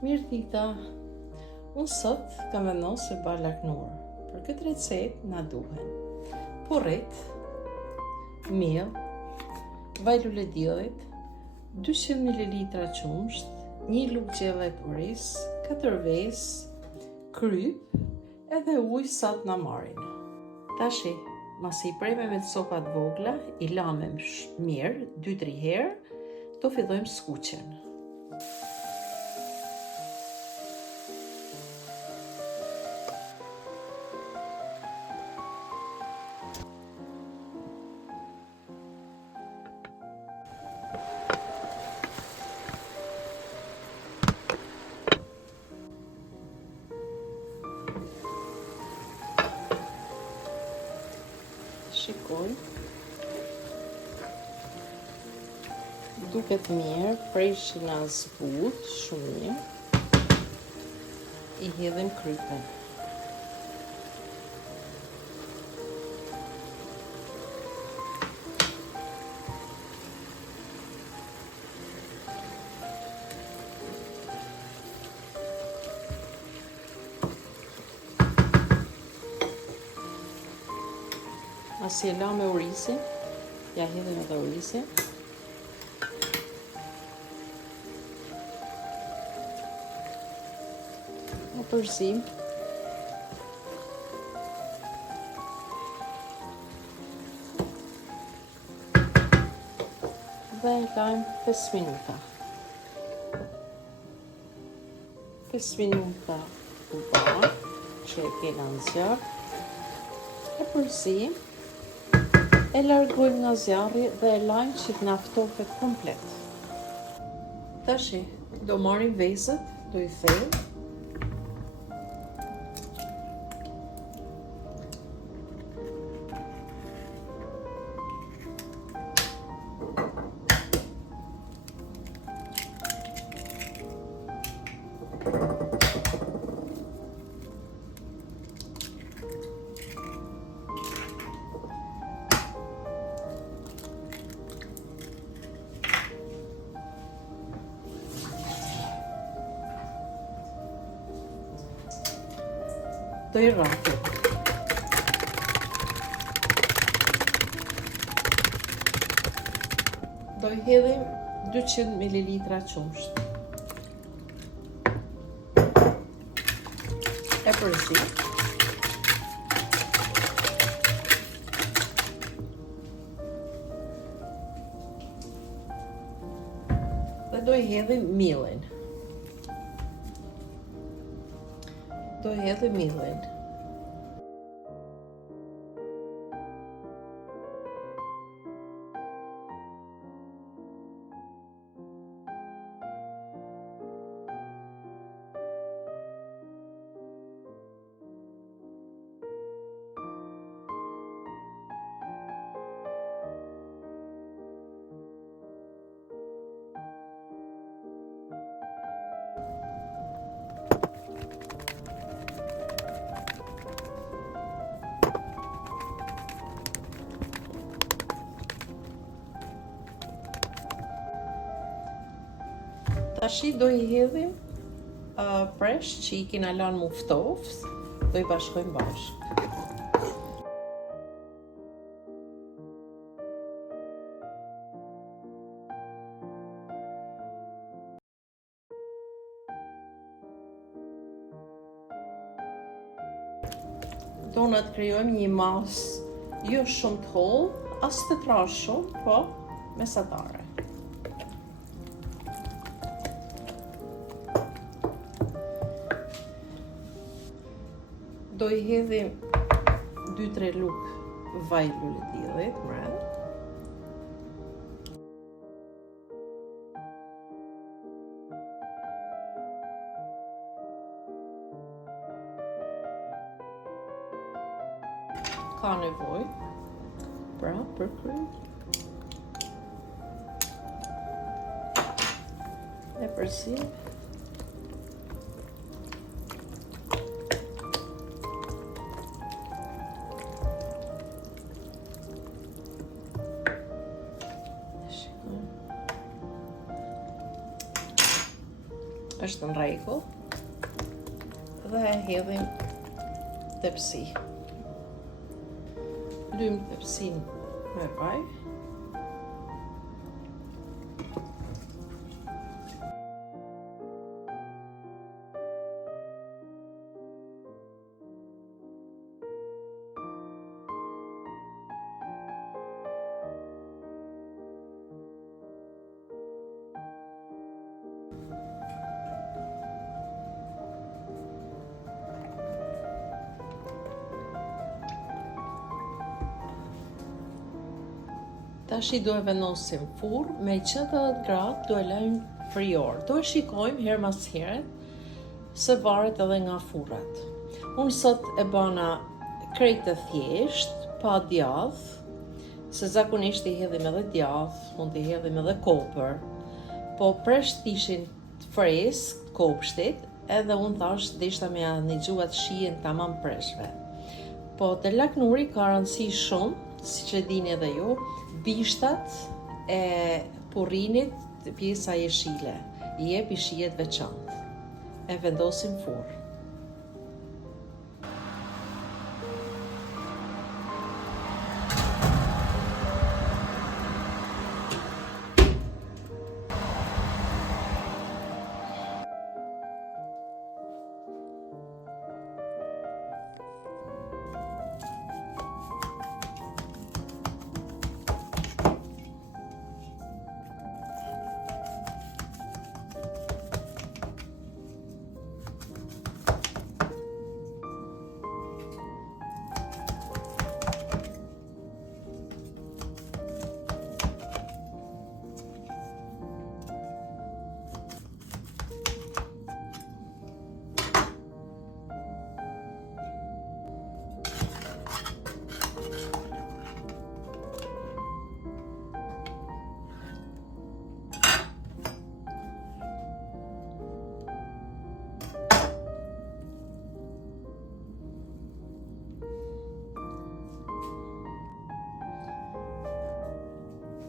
Mirë dita, unë sot kam vendosur për bërë laknur. Për këtë recet na duhen porrit, miell, vaj lulediellit, 200 ml qumsht, 1 lugë gjellet oriz, 4 ves, kryp edhe ujë sa të na marrin. Tashi, masi I preme me copat vogla, I lame mirë 2-3 herë, do fillojmë skuqen. Shikoj, duket mirë, prejshin as but, shumë mirë, I hedhim krypen. Asi e la me orisin, ja hedhim edhe orisin. Në përzim. Dhe e lajmë 5 minuta. 5 minuta u ba, që e kena në zjarë. E përzim. E largojmë nga zjarri dhe e lajmë që të naftofet komplet. Tashi, do marrim vezët, do I thejmë. Do I rrakim. Do I hedhim 200 ml qumsht. E përzim. Dhe do I hedhim miellin. Do I hedhim miellin. Tashi do I hedhim presh që I kena lanë muftofës, do I bashkojmë bashkë. Do në të krijojmë një masë jo shumë të hollë, as të trashë shumë, po mesatare. Do I hedhim 2-3 lugë vaj lulediellit brenda. Ka nevojë pra për kryp. E përzim. është në rregull dhe e hedhim tepsi. Lym tepsin me vaj. Tash i do e vendosim furr me 180 gradë, do e lëjmë frior. Do e shikojmë her mas here se varet edhe nga furrat. Unë sot e bana krejt të thjesht, pa djath, se zakonisht i hedhim edhe djath, mund t'i hedhim edhe kopër, po presht ishin fresk, kopshtit, edhe unë thash deshta me anixhuat shijen tamam preshve. Po te laknuri ka rëndësi shumë, si që dini edhe ju, bishtat e purrinit, pjesa jeshile, i jepi shijet veçantë. E vendosim furr.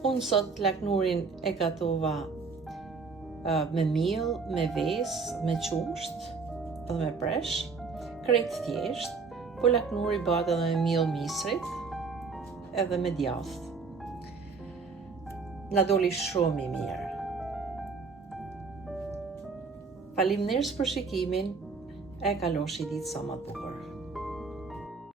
Unë sot laknurin e gatova me miell, me vesë, me qumsht edhe me presh, krejt thjesht, po laknuri bëhet edhe me miell misrit edhe me djath. Na doli shumë i mirë. Faleminderit për shikimin, e kaloshi ditë sa më të bukur.